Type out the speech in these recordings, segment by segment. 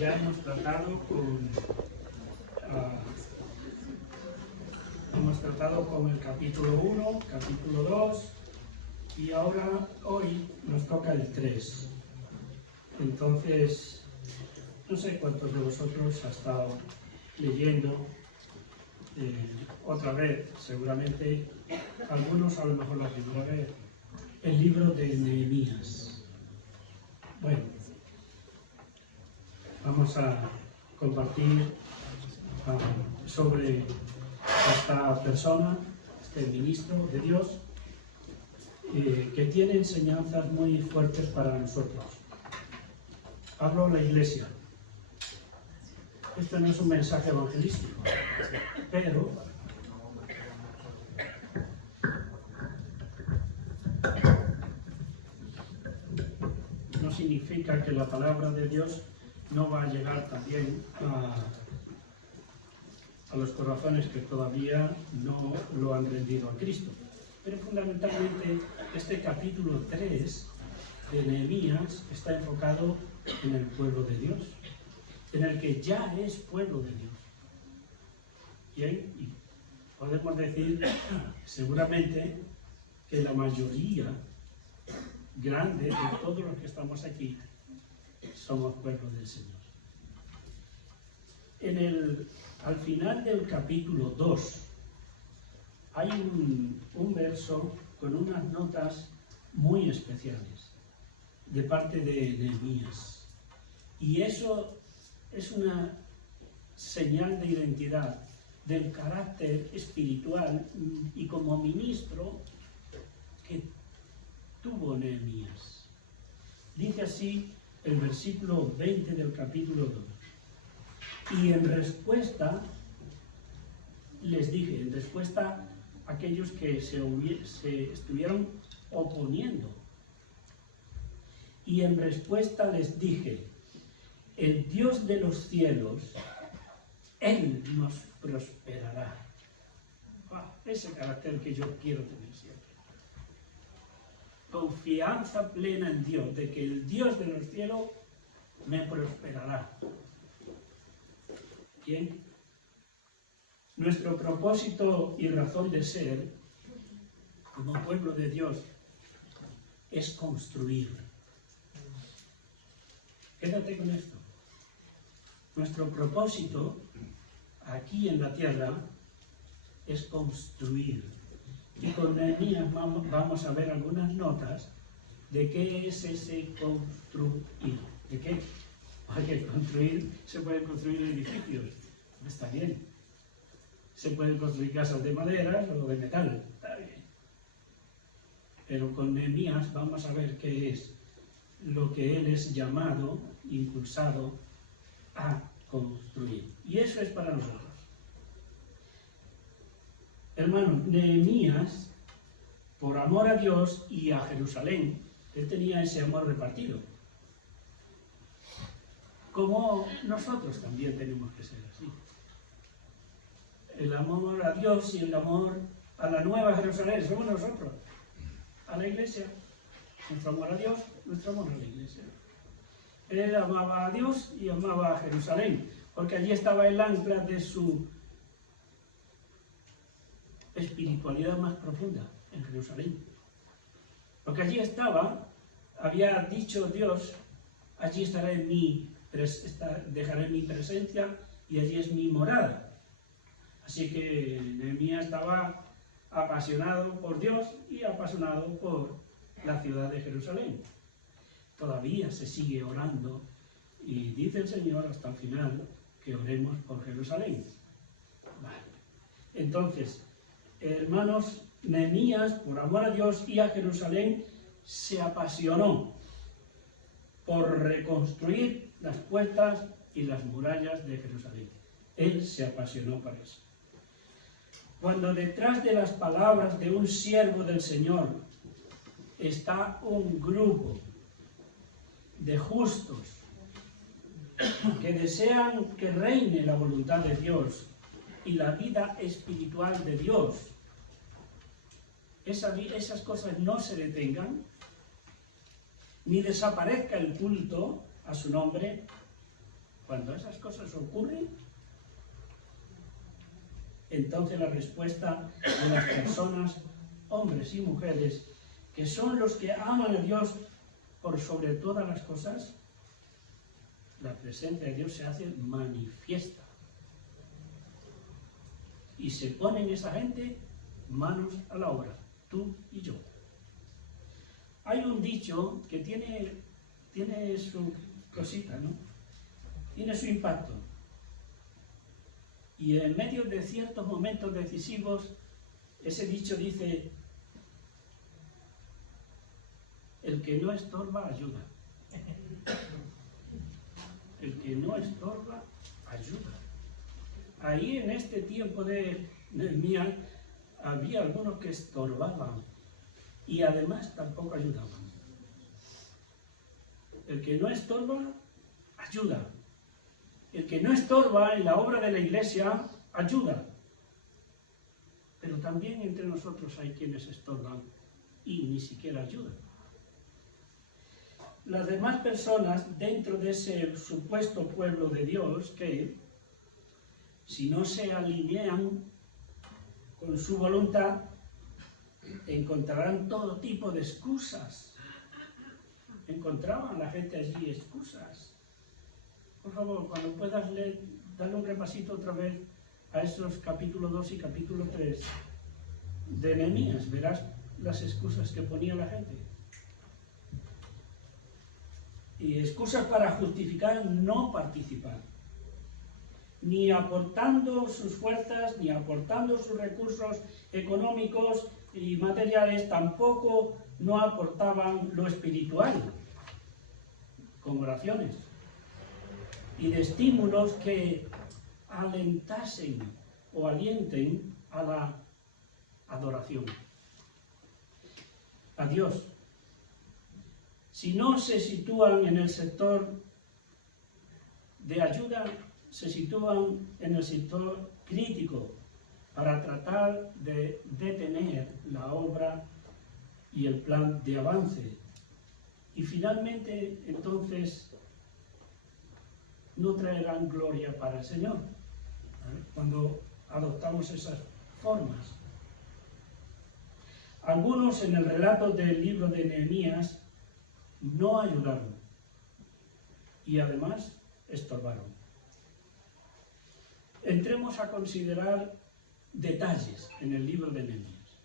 Ya hemos tratado con el capítulo 1, capítulo 2 y ahora hoy nos toca el 3. Entonces, no sé cuántos de vosotros ha estado leyendo otra vez, seguramente algunos a lo mejor la primera vez, el libro de Nehemías. Bueno, vamos a compartir sobre esta persona, este ministro de Dios, que tiene enseñanzas muy fuertes para nosotros. Hablo a la iglesia. Este no es un mensaje evangelístico, pero no significa que la palabra de Dios no va a llegar también a los corazones que todavía no lo han rendido a Cristo. Pero fundamentalmente este capítulo 3 de Nehemías está enfocado en el pueblo de Dios, en el que ya es pueblo de Dios. Bien, y podemos decir seguramente que la mayoría grande de todos los que estamos aquí somos pueblo del Señor. Al final del capítulo 2 hay un verso con unas notas muy especiales de parte de Nehemías. Y eso es una señal de identidad del carácter espiritual y como ministro que tuvo Nehemías. Dice así el versículo 20 del capítulo 2. Y en respuesta, les dije, en respuesta a aquellos que se estuvieron oponiendo, y en respuesta les dije, el Dios de los cielos, Él nos prosperará. Ese carácter que yo quiero tener siempre. Confianza plena en Dios, de que el Dios de los cielos me prosperará. Bien, nuestro propósito y razón de ser como pueblo de Dios es construir. Quédate con esto. Nuestro propósito aquí en la tierra es construir. Y con Nehemías vamos a ver algunas notas de qué es ese construir. ¿De qué? Porque construir, se pueden construir edificios, está bien. Se pueden construir casas de madera o de metal, está bien. Pero con Nehemías vamos a ver qué es lo que él es llamado, impulsado a construir. Y eso es para nosotros. Hermano, Nehemías, por amor a Dios y a Jerusalén, él tenía ese amor repartido. Como nosotros también tenemos que ser así. El amor a Dios y el amor a la nueva Jerusalén somos nosotros, a la iglesia. Nuestro amor a Dios, nuestro amor a la iglesia. Él amaba a Dios y amaba a Jerusalén, porque allí estaba el ancla de su espiritualidad más profunda, en Jerusalén. Porque allí había dicho Dios, allí estaré dejaré mi presencia y allí es mi morada. Así que Nehemías estaba apasionado por Dios y apasionado por la ciudad de Jerusalén. Todavía se sigue orando y dice el Señor hasta el final que oremos por Jerusalén. Vale. Entonces, hermanos, Nehemías, por amor a Dios y a Jerusalén, se apasionó por reconstruir las puertas y las murallas de Jerusalén. Él se apasionó por eso. Cuando detrás de las palabras de un siervo del Señor está un grupo de justos que desean que reine la voluntad de Dios y la vida espiritual de Dios, esas cosas no se detengan, ni desaparezca el culto a su nombre, Cuando esas cosas ocurren, entonces la respuesta de las personas, hombres y mujeres, que son los que aman a Dios por sobre todas las cosas, la presencia de Dios se hace manifiesta. Y se ponen esa gente manos a la obra, tú y yo. Hay un dicho que tiene su cosita, ¿no? Tiene su impacto. Y en medio de ciertos momentos decisivos, ese dicho dice: el que no estorba, ayuda. El que no estorba, ayuda. Ahí en este tiempo de Nehemías había algunos que estorbaban y además tampoco ayudaban. El que no estorba, ayuda. El que no estorba en la obra de la iglesia, ayuda. Pero también entre nosotros hay quienes estorban y ni siquiera ayudan. Las demás personas dentro de ese supuesto pueblo de Dios que, si no se alinean con su voluntad, encontrarán todo tipo de excusas. Encontraban la gente allí excusas. Por favor, cuando puedas leer, dale un repasito otra vez a esos capítulo 2 y capítulo 3 de Nehemías. Verás las excusas que ponía la gente. Y excusas para justificar no participar. Ni aportando sus fuerzas, ni aportando sus recursos económicos y materiales, tampoco no aportaban lo espiritual, con oraciones y de estímulos que alentasen o alienten a la adoración a Dios. Si no se sitúan en el sector de ayuda, se sitúan en el sector crítico para tratar de detener la obra y el plan de avance. Y finalmente, entonces, no traerán gloria para el Señor, ¿vale?, cuando adoptamos esas formas. Algunos en el relato del libro de Nehemías no ayudaron y además estorbaron. Entremos a considerar detalles en el libro de Nehemías.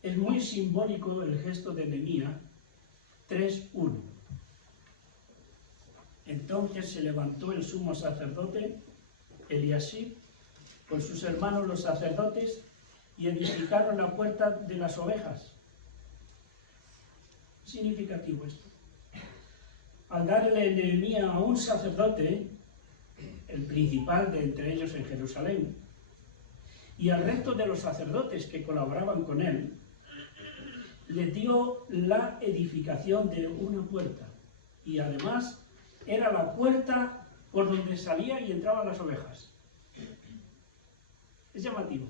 Es muy simbólico el gesto de Nehemías 3:1. Entonces se levantó el sumo sacerdote Eliasib con sus hermanos los sacerdotes y edificaron la puerta de las ovejas. Significativo esto. Al darle Nehemías a un sacerdote, el principal de entre ellos en Jerusalén, y al resto de los sacerdotes que colaboraban con él, le dio la edificación de una puerta, y además era la puerta por donde salían y entraban las ovejas. Es llamativo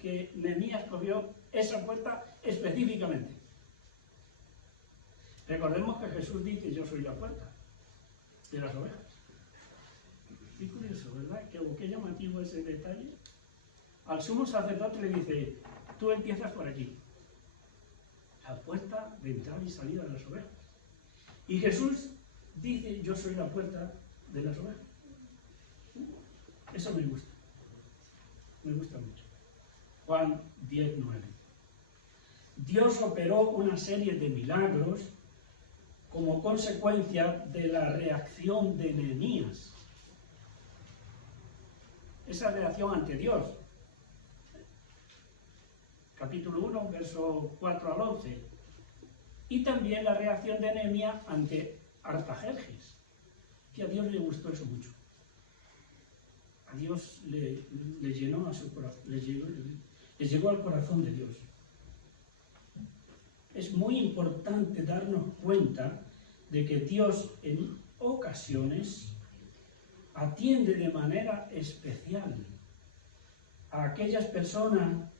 que Nehemías cogió esa puerta específicamente. Recordemos que Jesús dice: yo soy la puerta de las ovejas. Qué curioso, ¿verdad? Qué llamativo ese detalle. Al sumo sacerdote le dice: tú empiezas por aquí, la puerta de entrada y salida de las ovejas. Y Jesús dice: yo soy la puerta de las ovejas. Eso me gusta mucho. Juan 10:9. Dios operó una serie de milagros como consecuencia de la reacción de Nehemías. Esa reacción ante Dios. Capítulo 1, verso 4 al 11. Y también la reacción de Nehemías ante Artajerjes, que a Dios le gustó eso mucho. A Dios le llenó a su corazón, le llegó al corazón de Dios. Es muy importante darnos cuenta de que Dios en ocasiones atiende de manera especial a aquellas personas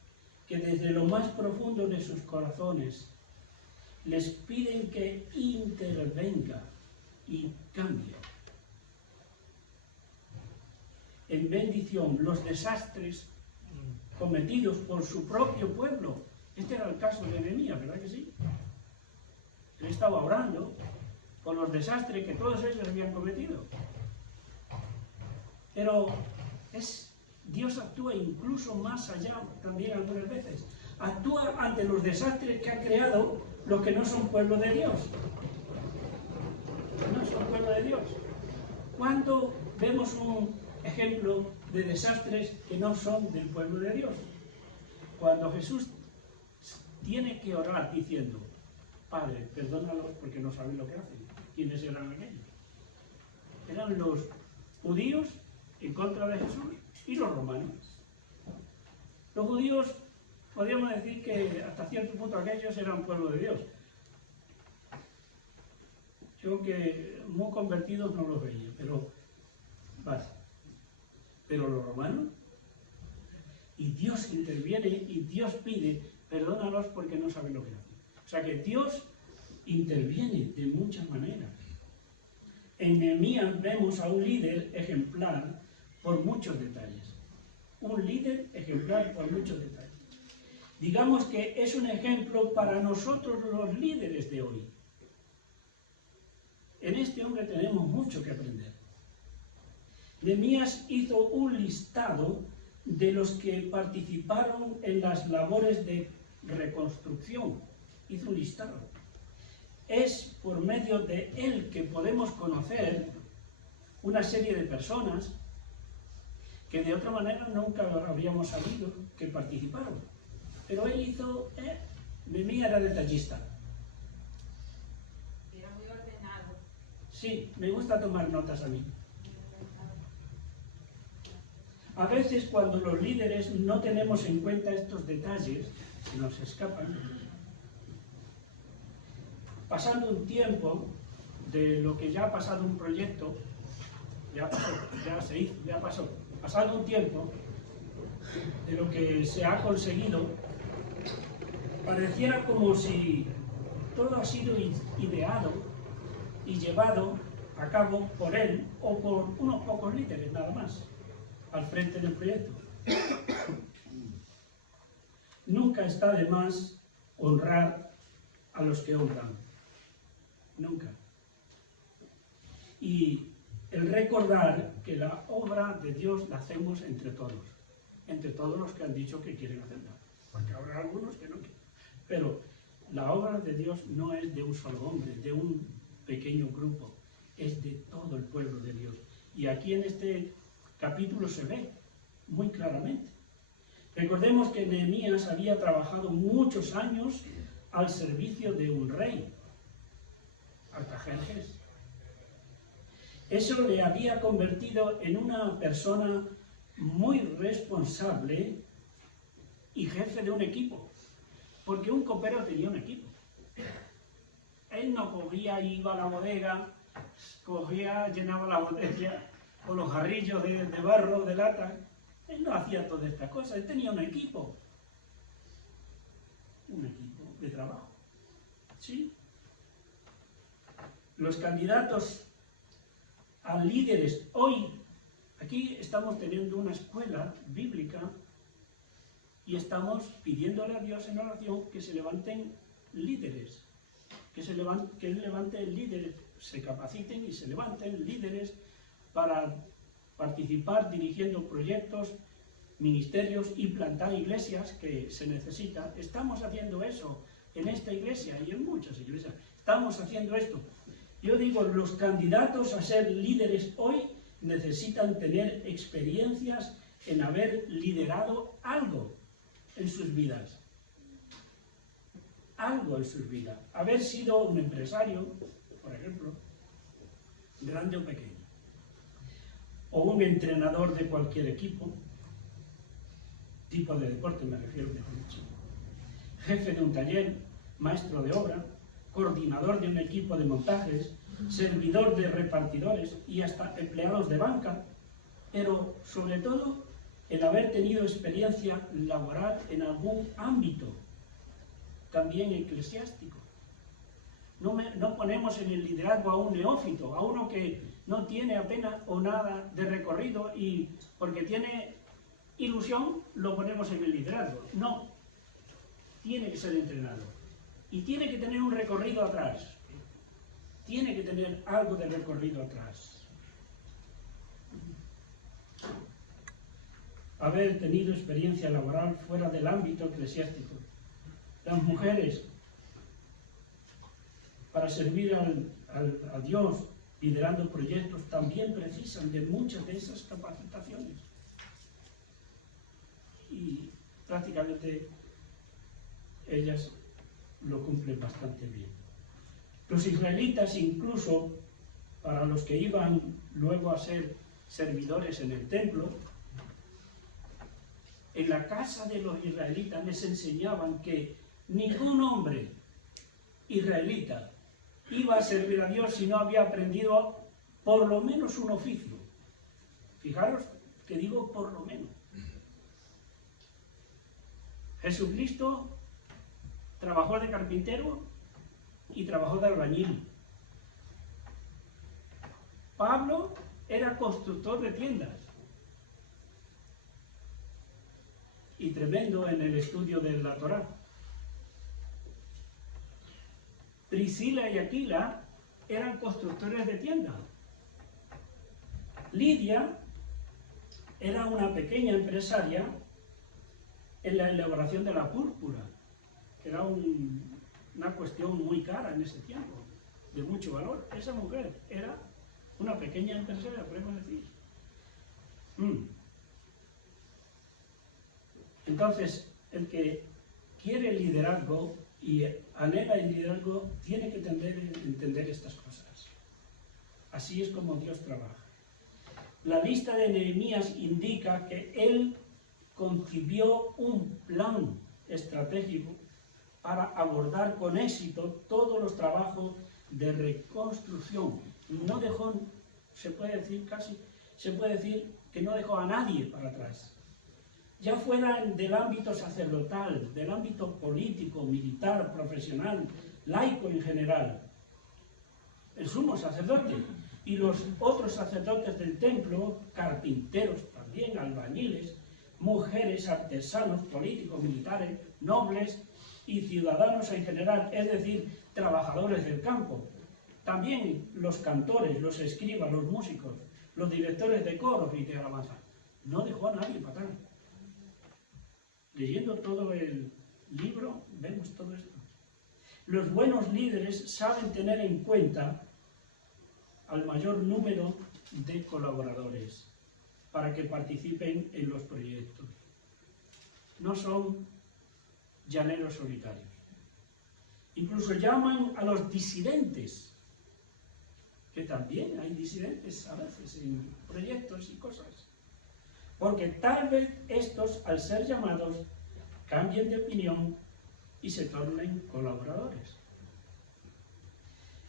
que desde lo más profundo de sus corazones les piden que intervenga y cambie en bendición los desastres cometidos por su propio pueblo. Este era el caso de Nehemías, ¿verdad que sí? Él estaba orando por los desastres que todos ellos habían cometido. Pero Dios actúa incluso más allá también algunas veces. Actúa ante los desastres que ha creado los que no son pueblo de Dios. No son pueblo de Dios. ¿Cuándo vemos un ejemplo de desastres que no son del pueblo de Dios? Cuando Jesús tiene que orar diciendo: Padre, perdónalos porque no saben lo que hacen. ¿Quiénes eran aquellos? Eran los judíos en contra de Jesús y los romanos. Los judíos, podríamos decir que hasta cierto punto aquellos eran pueblo de Dios. Yo que muy convertidos no los veía, pero vale. Pero los romanos, y Dios interviene y Dios pide: perdónalos porque no saben lo que hacen. O sea que Dios interviene de muchas maneras. En Nehemías vemos a un líder ejemplar por muchos detalles. Un líder ejemplar por muchos detalles. Digamos que es un ejemplo para nosotros los líderes de hoy. En este hombre tenemos mucho que aprender. Nehemías hizo un listado de los que participaron en las labores de reconstrucción. Hizo un listado. Es por medio de él que podemos conocer una serie de personas que de otra manera nunca habríamos sabido que participaron. Pero él hizo, Nehemías era detallista. Era muy ordenado. Sí, me gusta tomar notas a mí. A veces cuando los líderes no tenemos en cuenta estos detalles, se nos escapan. Pasando un tiempo de lo que ya ha pasado un proyecto, ya pasó, ya se hizo, ya pasó. Pasado un tiempo de lo que se ha conseguido, pareciera como si todo ha sido ideado y llevado a cabo por él o por unos pocos líderes nada más al frente del proyecto. Nunca está de más honrar a los que honran. Nunca. Y el recordar que la obra de Dios la hacemos entre todos los que han dicho que quieren hacerla, porque habrá algunos que no quieren. Pero la obra de Dios no es de un solo hombre, de un pequeño grupo, es de todo el pueblo de Dios. Y aquí en este capítulo se ve muy claramente. Recordemos que Nehemías había trabajado muchos años al servicio de un rey, Artajerjes. Eso le había convertido en una persona muy responsable y jefe de un equipo, porque un copero tenía un equipo. Él no cogía, iba a la bodega, cogía, llenaba la botella con los jarrillos de barro, de lata. Él no hacía todas estas cosas, él tenía un equipo de trabajo. ¿Sí? Los candidatos a líderes hoy, aquí estamos teniendo una escuela bíblica y estamos pidiéndole a Dios en oración que se levanten líderes, que Él levante líderes, se capaciten y se levanten líderes para participar dirigiendo proyectos, ministerios y plantar iglesias que se necesita. Estamos haciendo eso en esta iglesia y en muchas iglesias. Estamos haciendo esto. Yo digo, los candidatos a ser líderes hoy necesitan tener experiencias en haber liderado algo en sus vidas. Algo en sus vidas. Haber sido un empresario, por ejemplo, grande o pequeño. O un entrenador de cualquier equipo, tipo de deporte me refiero, jefe de un taller, maestro de obra, coordinador de un equipo de montajes, servidor de repartidores y hasta empleados de banca, pero sobre todo el haber tenido experiencia laboral en algún ámbito, también eclesiástico. No ponemos en el liderazgo a un neófito, a uno que no tiene apenas o nada de recorrido y porque tiene ilusión lo ponemos en el liderazgo. No, tiene que ser entrenado y tiene que tener un recorrido atrás. Tiene que tener algo de recorrido atrás. Haber tenido experiencia laboral fuera del ámbito eclesiástico. Las mujeres, para servir a Dios, liderando proyectos, también precisan de muchas de esas capacitaciones. Y prácticamente ellas lo cumplen bastante bien. Los israelitas, incluso para los que iban luego a ser servidores en el templo, en la casa de los israelitas les enseñaban que ningún hombre israelita iba a servir a Dios si no había aprendido por lo menos un oficio. Fijaros que digo por lo menos. Jesucristo trabajó de carpintero y trabajó de albañil. Pablo era constructor de tiendas. Y tremendo en el estudio de la Torá. Priscila y Aquila eran constructores de tiendas. Lidia era una pequeña empresaria en la elaboración de la púrpura, que era una cuestión muy cara en ese tiempo, de mucho valor. Esa mujer era una pequeña empresaria, podemos decir. Entonces, el que quiere liderazgo y anhela el liderazgo tiene que entender estas cosas. Así es como Dios trabaja. La lista de Nehemías indica que él concibió un plan estratégico para abordar con éxito todos los trabajos de reconstrucción. No dejó, se puede decir que no dejó a nadie para atrás. Ya fuera del ámbito sacerdotal, del ámbito político, militar, profesional, laico en general, el sumo sacerdote y los otros sacerdotes del templo, carpinteros también, albañiles, mujeres, artesanos, políticos, militares, nobles y ciudadanos en general, es decir, trabajadores del campo. También los cantores, los escribas, los músicos, los directores de coros y de alabanza. No dejó a nadie para atrás. Leyendo todo el libro, vemos todo esto. Los buenos líderes saben tener en cuenta al mayor número de colaboradores para que participen en los proyectos. No son llaneros solitarios. Incluso llaman a los disidentes, que también hay disidentes a veces en proyectos y cosas. Porque tal vez estos, al ser llamados, cambien de opinión y se tornen colaboradores.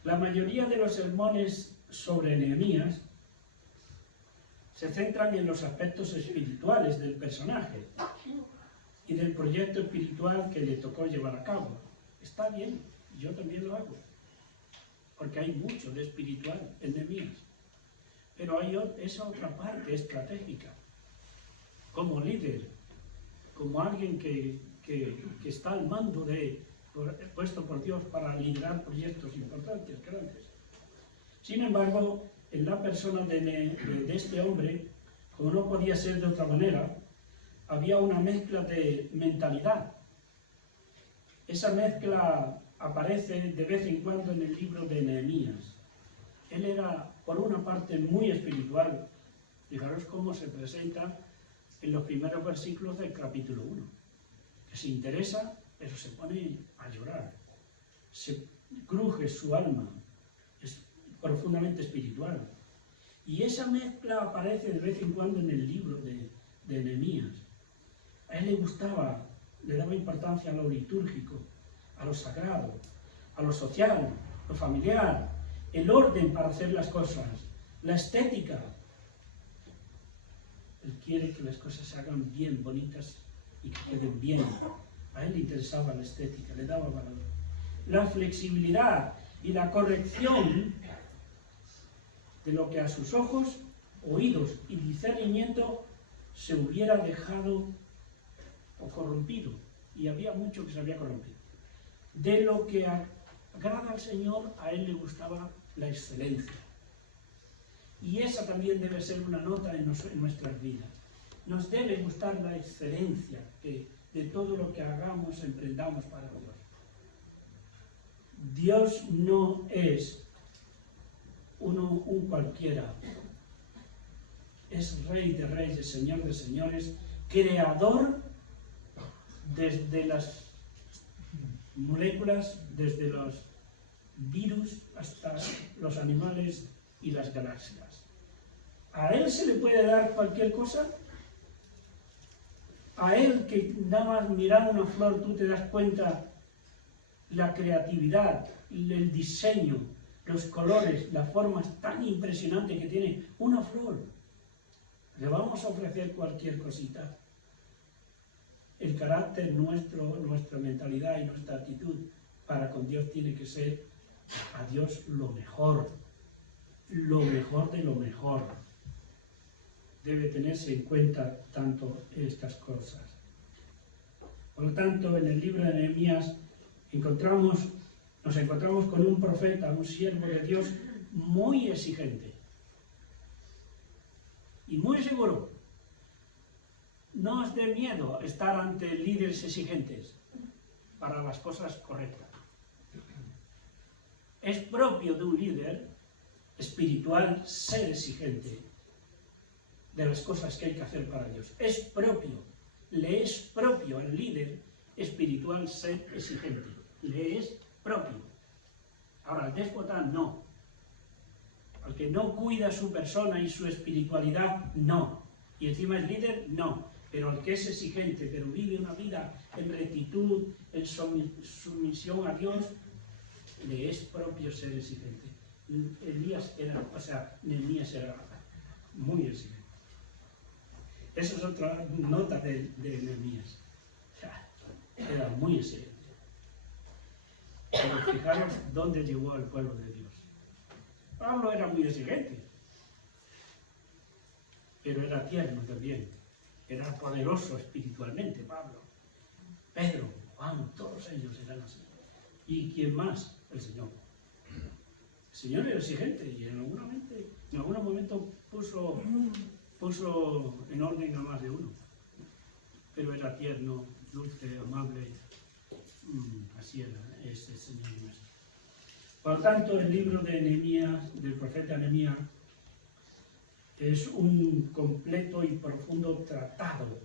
La mayoría de los sermones sobre Nehemías se centran en los aspectos espirituales del personaje y del proyecto espiritual que le tocó llevar a cabo. Está bien, yo también lo hago, porque hay mucho de espiritual en Nehemías. Pero hay esa otra parte estratégica. Como líder, como alguien que está al mando puesto por Dios para liderar proyectos importantes, grandes. Sin embargo, en la persona de este hombre, como no podía ser de otra manera, había una mezcla de mentalidad. Esa mezcla aparece de vez en cuando en el libro de Nehemías. Él era, por una parte, muy espiritual. Fijaros cómo se presenta en los primeros versículos del capítulo 1, que se interesa, pero se pone a llorar, se cruje su alma, es profundamente espiritual. Y esa mezcla aparece de vez en cuando en el libro de Nehemías. A él le gustaba, le daba importancia a lo litúrgico, a lo sagrado, a lo social, lo familiar, el orden para hacer las cosas, la estética. Él quiere que las cosas se hagan bien, bonitas y que queden bien. A él le interesaba la estética, le daba valor. La flexibilidad y la corrección de lo que a sus ojos, oídos y discernimiento se hubiera dejado o corrompido, y había mucho que se había corrompido. De lo que agrada al Señor, a Él le gustaba la excelencia. Y esa también debe ser una nota en nuestras vidas. Nos debe gustar la excelencia de todo lo que hagamos, emprendamos para Dios. Dios no es un cualquiera. Es Rey de Reyes, Señor de Señores, Creador desde las moléculas, desde los virus hasta los animales y las galaxias. ¿A Él se le puede dar cualquier cosa? A Él, que nada más mirar una flor tú te das cuenta la creatividad, el diseño, los colores, las formas tan impresionantes que tiene una flor. Le vamos a ofrecer cualquier cosita. El carácter nuestro, nuestra mentalidad y nuestra actitud para con Dios tiene que ser a Dios lo mejor de lo mejor. Debe tenerse en cuenta tanto estas cosas. Por lo tanto, en el libro de Nehemías nos encontramos con un profeta, un siervo de Dios muy exigente y muy seguro. No os dé miedo estar ante líderes exigentes para las cosas correctas. Es propio de un líder espiritual ser exigente de las cosas que hay que hacer para Dios. Es propio, le es propio al líder espiritual ser exigente. Le es propio. Ahora, al déspota no. Al que no cuida su persona y su espiritualidad, no. Y encima es líder, no. Pero al que es exigente, pero vive una vida en rectitud, en sumisión a Dios, le es propio ser exigente. Nehemías era muy exigente. Esa es otra nota de Nehemías. Era muy exigente. Pero fijaros dónde llegó al pueblo de Dios. Pablo era muy exigente, pero era tierno también. Era poderoso espiritualmente, Pablo. Pedro, Juan, todos ellos eran así. ¿Y quién más? El Señor. El Señor era exigente y en algún momento puso en orden a más de uno. Pero era tierno, dulce, amable. Así era este Señor nuestro. Por lo tanto, el libro de Nehemías, del profeta Nehemías, es un completo y profundo tratado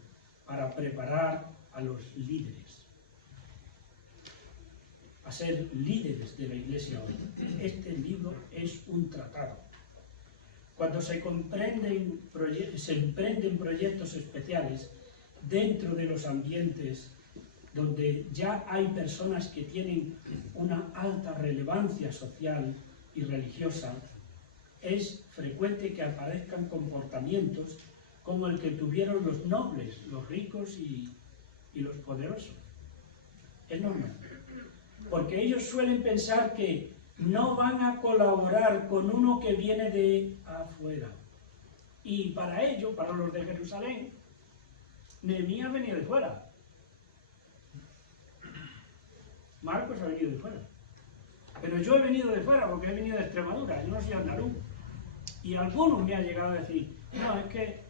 para preparar a los líderes a ser líderes de la iglesia hoy. Este libro es un tratado. Cuando se emprenden proyectos especiales dentro de los ambientes donde ya hay personas que tienen una alta relevancia social y religiosa, es frecuente que aparezcan comportamientos como el que tuvieron los nobles, los ricos y los poderosos. Es normal. Porque ellos suelen pensar que no van a colaborar con uno que viene de afuera. Y para ello, para los de Jerusalén, Nehemías venía de fuera. Marcos ha venido de fuera. Pero yo he venido de fuera porque he venido de Extremadura, yo no soy andaluz. Y algunos me han llegado a decir, no, es que,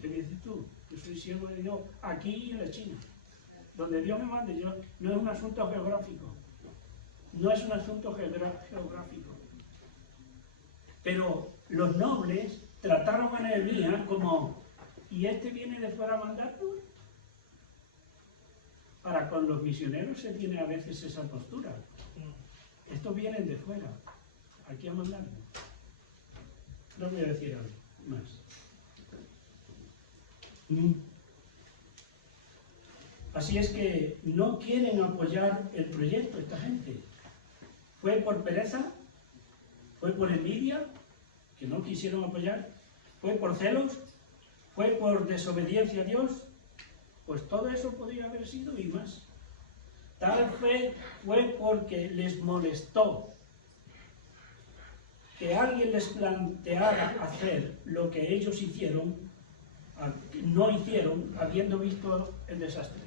¿qué dices tú? Yo soy siervo de Dios aquí y en la China. Donde Dios me mande, no es un asunto geográfico. No es un asunto geográfico. Pero los nobles trataron a Nehemías como, ¿y este viene de fuera a mandarnos? Para con los misioneros se tiene a veces esa postura. Estos vienen de fuera, aquí a mandarnos. No voy a decir algo más. Así es que no quieren apoyar el proyecto esta gente. ¿Fue por pereza? ¿Fue por envidia? ¿Que no quisieron apoyar? ¿Fue por celos? ¿Fue por desobediencia a Dios? Pues todo eso podría haber sido y más. Tal vez fue porque les molestó que alguien les planteara hacer lo que ellos no hicieron habiendo visto el desastre.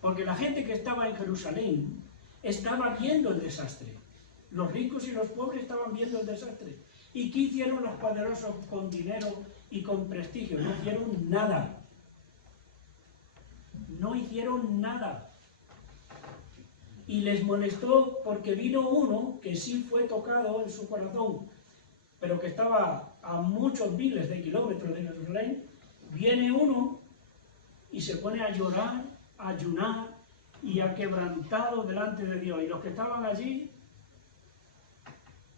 Porque la gente que estaba en Jerusalén estaba viendo el desastre. Los ricos y los pobres estaban viendo el desastre. ¿Y qué hicieron los poderosos con dinero y con prestigio? No hicieron nada. No hicieron nada. Y les molestó porque vino uno que sí fue tocado en su corazón, pero que estaba a muchos miles de kilómetros de Jerusalén. Viene uno y se pone a llorar, a ayunar y a quebrantado delante de Dios. Y los que estaban allí,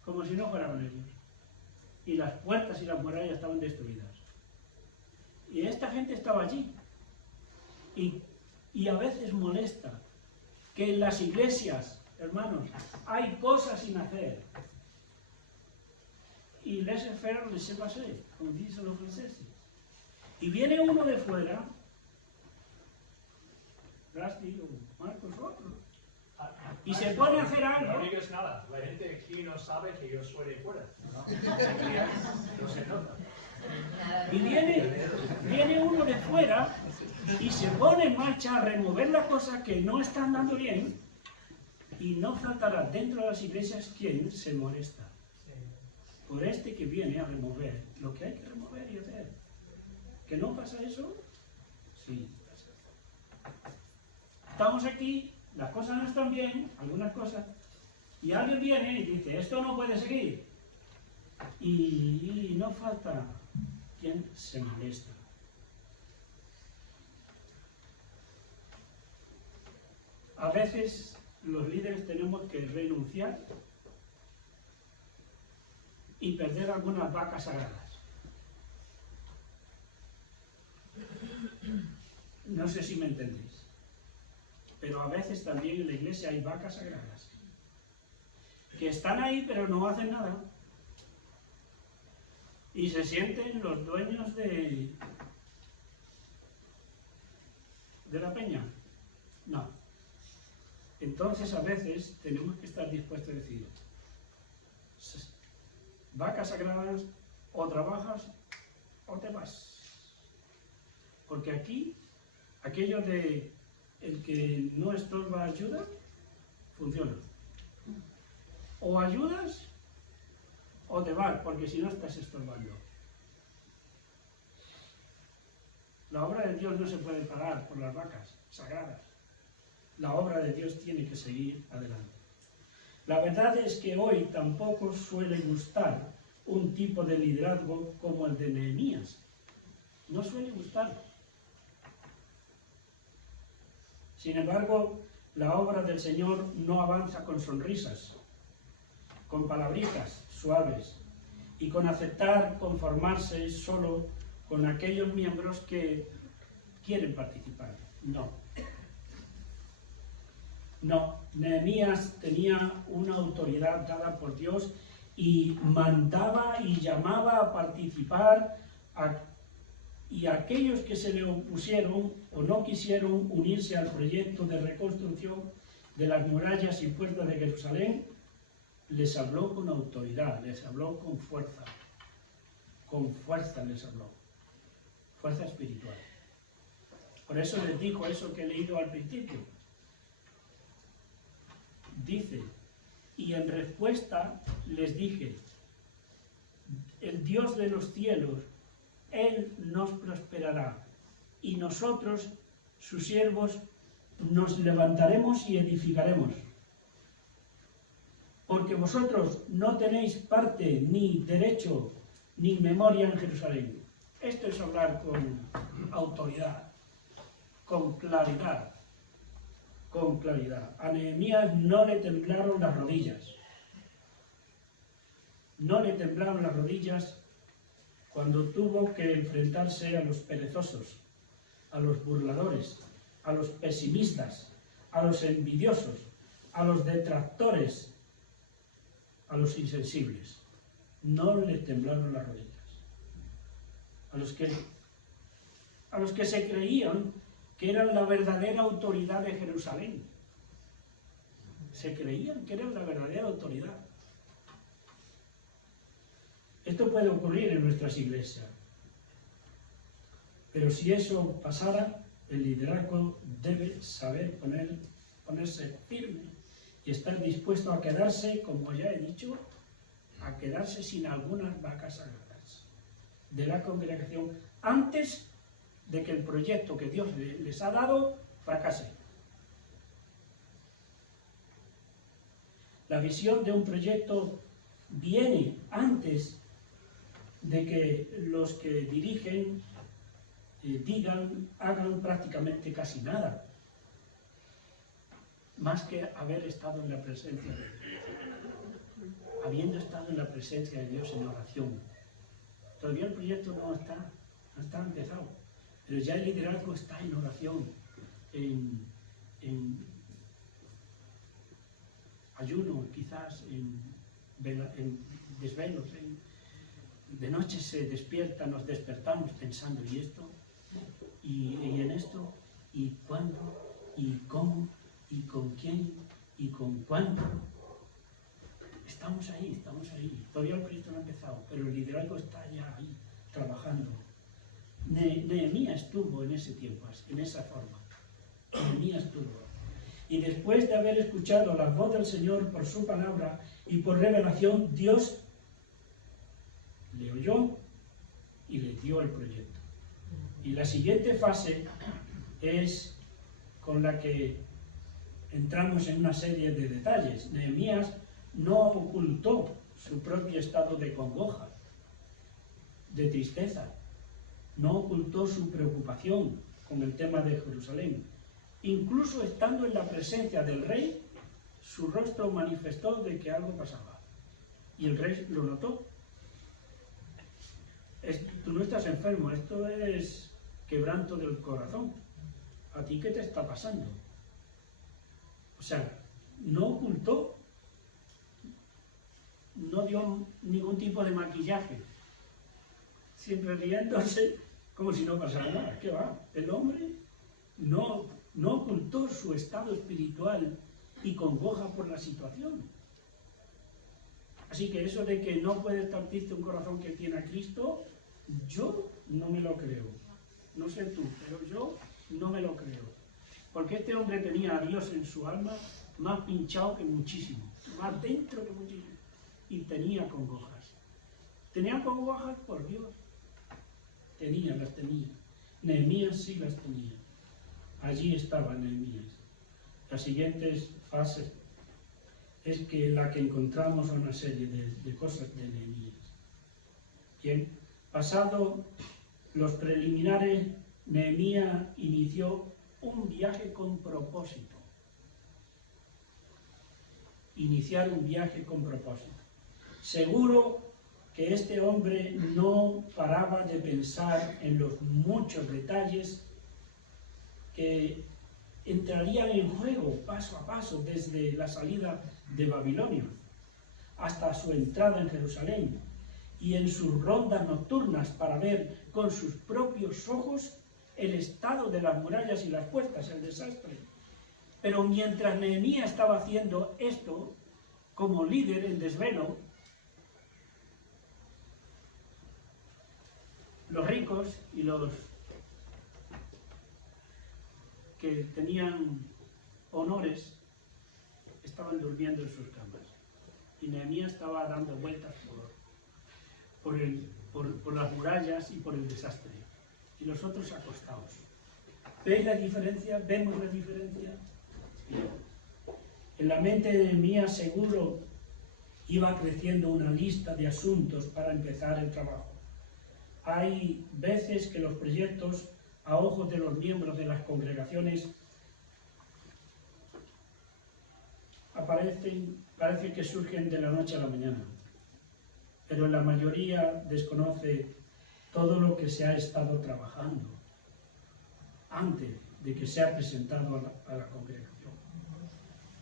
como si no fueran ellos. Y las puertas y las murallas estaban destruidas. Y esta gente estaba allí. Y a veces molesta que en las iglesias, hermanos, hay cosas sin hacer. Y laissez faire, laissez passer, como dicen los franceses. Y viene uno de fuera, Rusty o Marcos o otro, y se pone a hacer algo. No digas nada, la gente aquí no sabe que yo soy de fuera, ¿no? No se nota. Y viene uno de fuera y se pone en marcha a remover las cosas que no están dando bien, y no faltará dentro de las iglesias quien se molesta por este que viene a remover lo que hay que remover y hacer. ¿Que no pasa eso? Sí, pasa. Estamos aquí, las cosas no están bien, algunas cosas, y alguien viene y dice, esto no puede seguir. Y no falta quien se molesta. A veces los líderes tenemos que renunciar y perder algunas vacas sagradas. No sé si me entendéis, pero a veces también en la iglesia hay vacas sagradas que están ahí pero no hacen nada y se sienten los dueños de la peña. No. Entonces a veces tenemos que estar dispuestos a decir, vacas sagradas, o trabajas o te vas. Porque aquí, aquello de el que no estorba ayuda, funciona. O ayudas o te vas, porque si no estás estorbando. La obra de Dios no se puede parar por las vacas sagradas. La obra de Dios tiene que seguir adelante. La verdad es que hoy tampoco suele gustar un tipo de liderazgo como el de Nehemías. No suele gustar. Sin embargo, la obra del Señor no avanza con sonrisas, con palabritas suaves y con aceptar conformarse solo con aquellos miembros que quieren participar. No. No, Nehemías tenía una autoridad dada por Dios y mandaba y llamaba a participar y aquellos que se le opusieron o no quisieron unirse al proyecto de reconstrucción de las murallas y puertas de Jerusalén, les habló con autoridad, les habló con fuerza les habló, fuerza espiritual. Por eso les dijo eso que he leído al principio. Dice, y en respuesta les dije, el Dios de los cielos, Él nos prosperará, y nosotros, sus siervos, nos levantaremos y edificaremos. Porque vosotros no tenéis parte, ni derecho, ni memoria en Jerusalén. Esto es hablar con autoridad, con claridad. Con claridad. A Nehemías no le temblaron las rodillas. No le temblaron las rodillas cuando tuvo que enfrentarse a los perezosos, a los burladores, a los pesimistas, a los envidiosos, a los detractores, a los insensibles. No le temblaron las rodillas. A los que se creían que eran la verdadera autoridad de Jerusalén. se creían que eran la verdadera autoridad. Esto puede ocurrir en nuestras iglesias. Pero si eso pasara, el liderazgo debe saber ponerse firme y estar dispuesto a quedarse, como ya he dicho, a quedarse sin algunas vacas sagradas de la congregación antes de que el proyecto que Dios les ha dado fracase. La visión de un proyecto viene antes de que los que dirigen hagan prácticamente casi nada, más que haber estado en la presencia de Dios. Habiendo estado en la presencia de Dios en oración. Todavía el proyecto no está empezado, pero ya el liderazgo está en oración, en ayuno, quizás, en desvelos, de noche se despierta, nos despertamos pensando, ¿y esto? ¿Y en esto? ¿Y cuándo? ¿Y cómo? ¿Y con quién? ¿Y con cuánto? Estamos ahí. Todavía el proyecto no ha empezado, pero el liderazgo está ya ahí, trabajando. Nehemías estuvo en ese tiempo, en esa forma. Nehemías estuvo. Y después de haber escuchado la voz del Señor por su palabra y por revelación, Dios le oyó y le dio el proyecto. Y la siguiente fase es con la que entramos en una serie de detalles. Nehemías no ocultó su propio estado de congoja, de tristeza, no ocultó su preocupación con el tema de Jerusalén. Incluso estando en la presencia del rey, su rostro manifestó de que algo pasaba. Y el rey lo notó. Tú no estás enfermo, esto es quebranto del corazón. ¿A ti qué te está pasando? O sea, no ocultó, no dio ningún tipo de maquillaje, siempre riéndose como si no pasara nada. ¿Qué va? El hombre no ocultó su estado espiritual y congoja por la situación. Así que eso de que no puede estar triste un corazón que tiene a Cristo, yo no me lo creo. No sé tú, pero yo no me lo creo. Porque este hombre tenía a Dios en su alma más pinchado que muchísimo, más dentro que muchísimo. Y tenía congojas. Tenía congojas por Dios. Las tenía. Nehemías sí las tenía. Allí estaba Nehemías. Las siguientes fases es que la que encontramos una serie de cosas de Nehemías. Bien, pasado los preliminares, Nehemías inició un viaje con propósito. Iniciar un viaje con propósito. Seguro que este hombre no paraba de pensar en los muchos detalles que entrarían en juego paso a paso desde la salida de Babilonia hasta su entrada en Jerusalén y en sus rondas nocturnas para ver con sus propios ojos el estado de las murallas y las puertas, el desastre. Pero mientras Nehemías estaba haciendo esto, como líder en desvelo, los ricos y los que tenían honores estaban durmiendo en sus camas. Y Nehemías estaba dando vueltas por las murallas y por el desastre. Y los otros acostados. ¿Veis la diferencia? ¿Vemos la diferencia? Bien. En la mente de Nehemías seguro iba creciendo una lista de asuntos para empezar el trabajo. Hay veces que los proyectos, a ojos de los miembros de las congregaciones, parece que surgen de la noche a la mañana, pero la mayoría desconoce todo lo que se ha estado trabajando antes de que sea presentado a la congregación.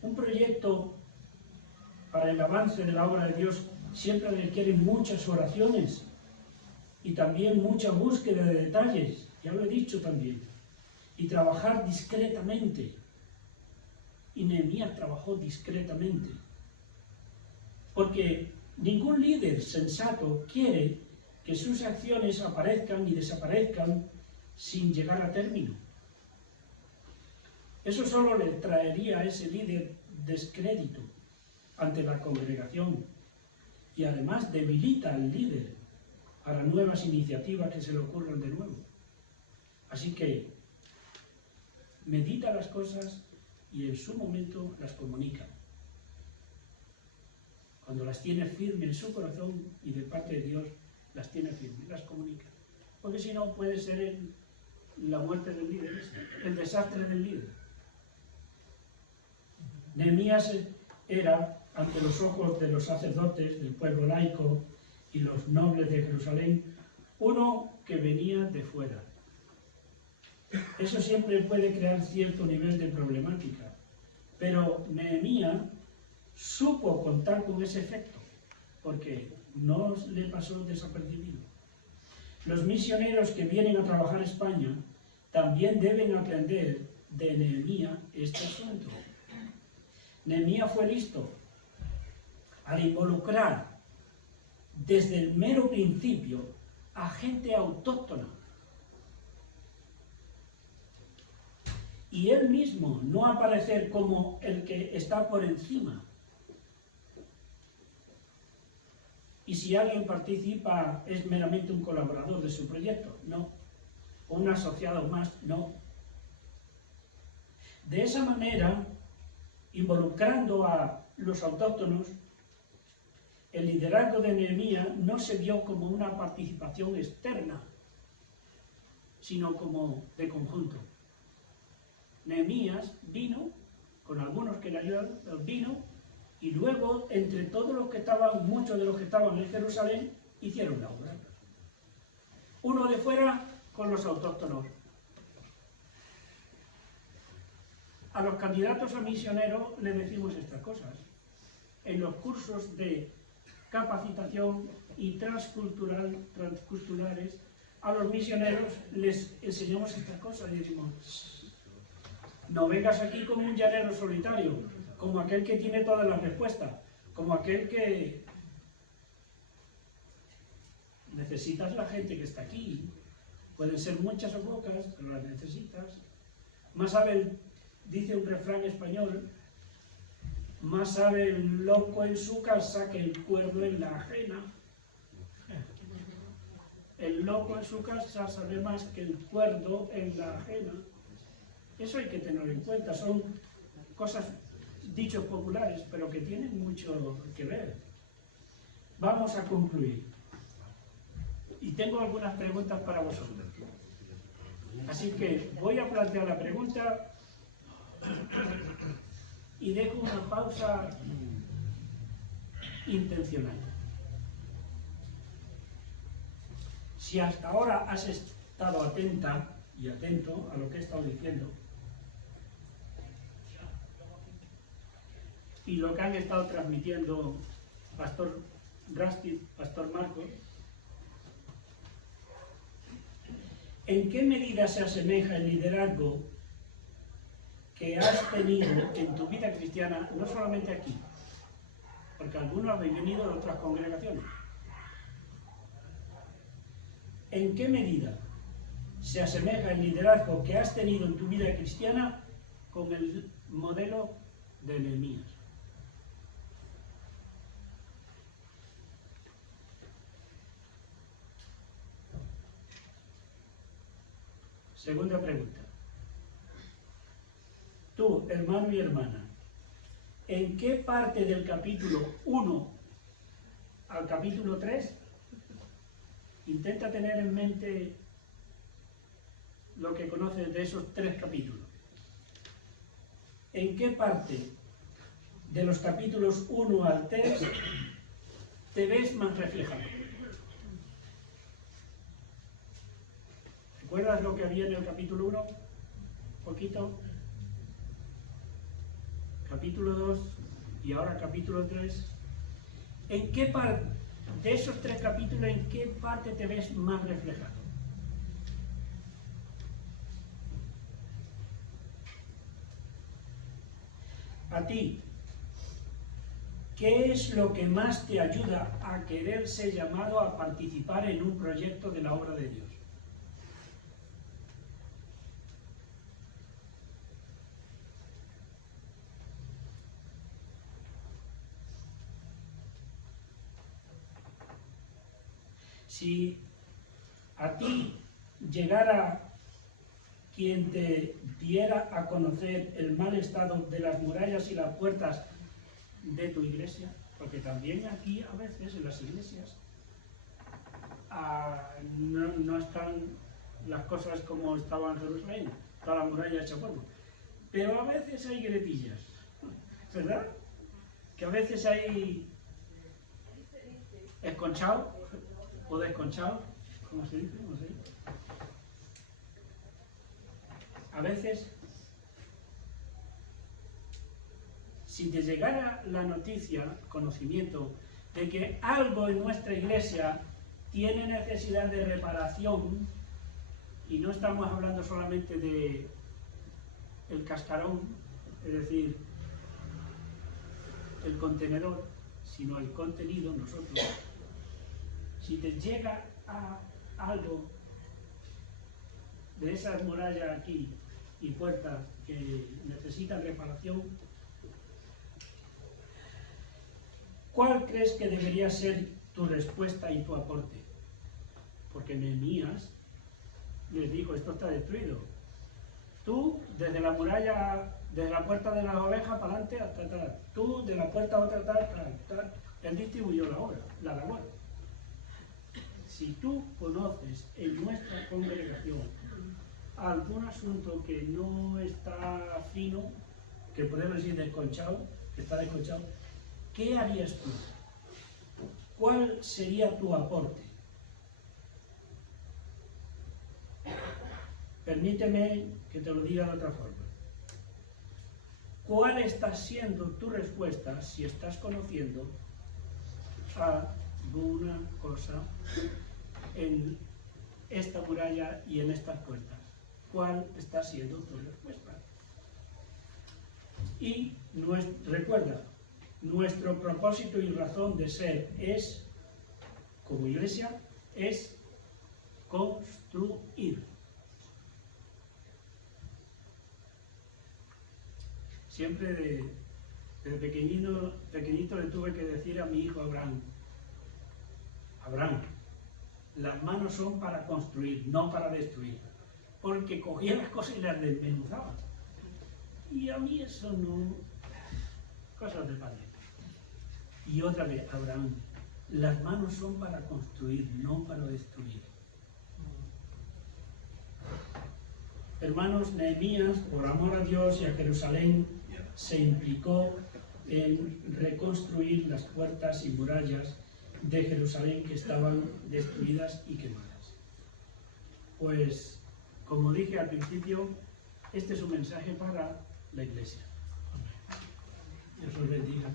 Un proyecto para el avance de la obra de Dios siempre requiere muchas oraciones y también mucha búsqueda de detalles, ya lo he dicho también, y trabajar discretamente. y Nehemías trabajó discretamente. Porque ningún líder sensato quiere que sus acciones aparezcan y desaparezcan sin llegar a término. Eso solo le traería a ese líder descrédito ante la congregación y además debilita al líder para nuevas iniciativas que se le ocurran de nuevo. Así que medita las cosas y en su momento las comunica. Cuando las tiene firmes en su corazón y de parte de Dios las tiene firmes, las comunica. Porque si no puede ser la muerte del líder, el desastre del líder. Nehemías era, ante los ojos de los sacerdotes, del pueblo laico y los nobles de Jerusalén, uno que venía de fuera. Eso siempre puede crear cierto nivel de problemática, pero Nehemías supo contar con ese efecto, porque no le pasó desapercibido. Los misioneros que vienen a trabajar a España también deben aprender de Nehemías este asunto. Nehemías fue listo al involucrar desde el mero principio a gente autóctona. Y él mismo no aparecer como el que está por encima. Y si alguien participa, es meramente un colaborador de su proyecto, no. O un asociado más, no. De esa manera, involucrando a los autóctonos, el liderazgo de Nehemías no se vio como una participación externa, sino como de conjunto. Nehemías vino, con algunos que le ayudaron, vino, y luego, entre todos los que estaban, muchos de los que estaban en Jerusalén, hicieron la obra. Uno de fuera con los autóctonos. A los candidatos a misioneros les decimos estas cosas. En los cursos de capacitación y transculturales, a los misioneros les enseñamos estas cosas y decimos: no vengas aquí como un llanero solitario, como aquel que tiene todas las respuestas, como aquel que necesitas la gente que está aquí. Pueden ser muchas o pocas, pero las necesitas. Más sabe, dice un refrán español, más sabe el loco en su casa que el cuerdo en la ajena. El loco en su casa sabe más que el cuerdo en la ajena. Eso hay que tenerlo en cuenta. Son cosas, dichos populares, pero que tienen mucho que ver. Vamos a concluir. Y tengo algunas preguntas para vosotros. Así que voy a plantear la pregunta y dejo una pausa intencional. Si hasta ahora has estado atenta y atento a lo que he estado diciendo, y lo que han estado transmitiendo Pastor Rusty, Pastor Marcos, ¿en qué medida se asemeja el liderazgo que has tenido en tu vida cristiana, no solamente aquí, porque algunos habéis venido de otras congregaciones? ¿En qué medida se asemeja el liderazgo que has tenido en tu vida cristiana con el modelo de Nehemías? Segunda pregunta. Tú, hermano y hermana, ¿en qué parte del capítulo 1 al capítulo 3 intenta tener en mente lo que conoces de esos 3 capítulos? ¿En qué parte de los capítulos 1 al 3 te ves más reflejado? ¿Recuerdas lo que había en el capítulo 1? Poquito. Capítulo 2 y ahora capítulo 3. ¿En qué parte de esos 3 capítulos, en qué parte te ves más reflejado? a ti, ¿qué es lo que más te ayuda a querer ser llamado a participar en un proyecto de la obra de Dios? Si a ti llegara quien te diera a conocer el mal estado de las murallas y las puertas de tu iglesia, porque también aquí a veces en las iglesias no están las cosas como estaban en Jerusalén, toda la muralla hecha polvo, pero a veces hay grietillas, ¿verdad? Que a veces hay esconchado o desconchado, ¿cómo se dice? No sé. A veces, si te llegara la noticia, conocimiento, de que algo en nuestra iglesia tiene necesidad de reparación, y no estamos hablando solamente de el cascarón, es decir, el contenedor, sino el contenido, nosotros, si te llega a algo de esas murallas aquí y puertas que necesitan reparación, ¿cuál crees que debería ser tu respuesta y tu aporte? Porque Nehemías les dijo, esto está destruido. Tú, desde la muralla, desde la puerta de las ovejas para adelante hasta atrás. Tú, de la puerta a otra, tal. Él distribuyó la obra, la labor. Si tú conoces en nuestra congregación algún asunto que no está fino, que podemos decir desconchado, que está desconchado, ¿qué harías tú? ¿Cuál sería tu aporte? Permíteme que te lo diga de otra forma. ¿Cuál está siendo tu respuesta si estás conociendo alguna cosa en esta muralla y en estas puertas? ¿Cuál está siendo tu respuesta? Y recuerda, nuestro propósito y razón de ser es, como iglesia, es construir. Siempre desde pequeñito le tuve que decir a mi hijo Abraham, las manos son para construir, no para destruir. Porque cogía las cosas y las desmenuzaba. Y a mí eso no... Cosas de padre. Y otra vez, Abraham, las manos son para construir, no para destruir. Hermanos, Nehemías, por amor a Dios y a Jerusalén, se implicó en reconstruir las puertas y murallas de Jerusalén que estaban destruidas y quemadas. Pues, como dije al principio, este es un mensaje para la iglesia. Dios os bendiga.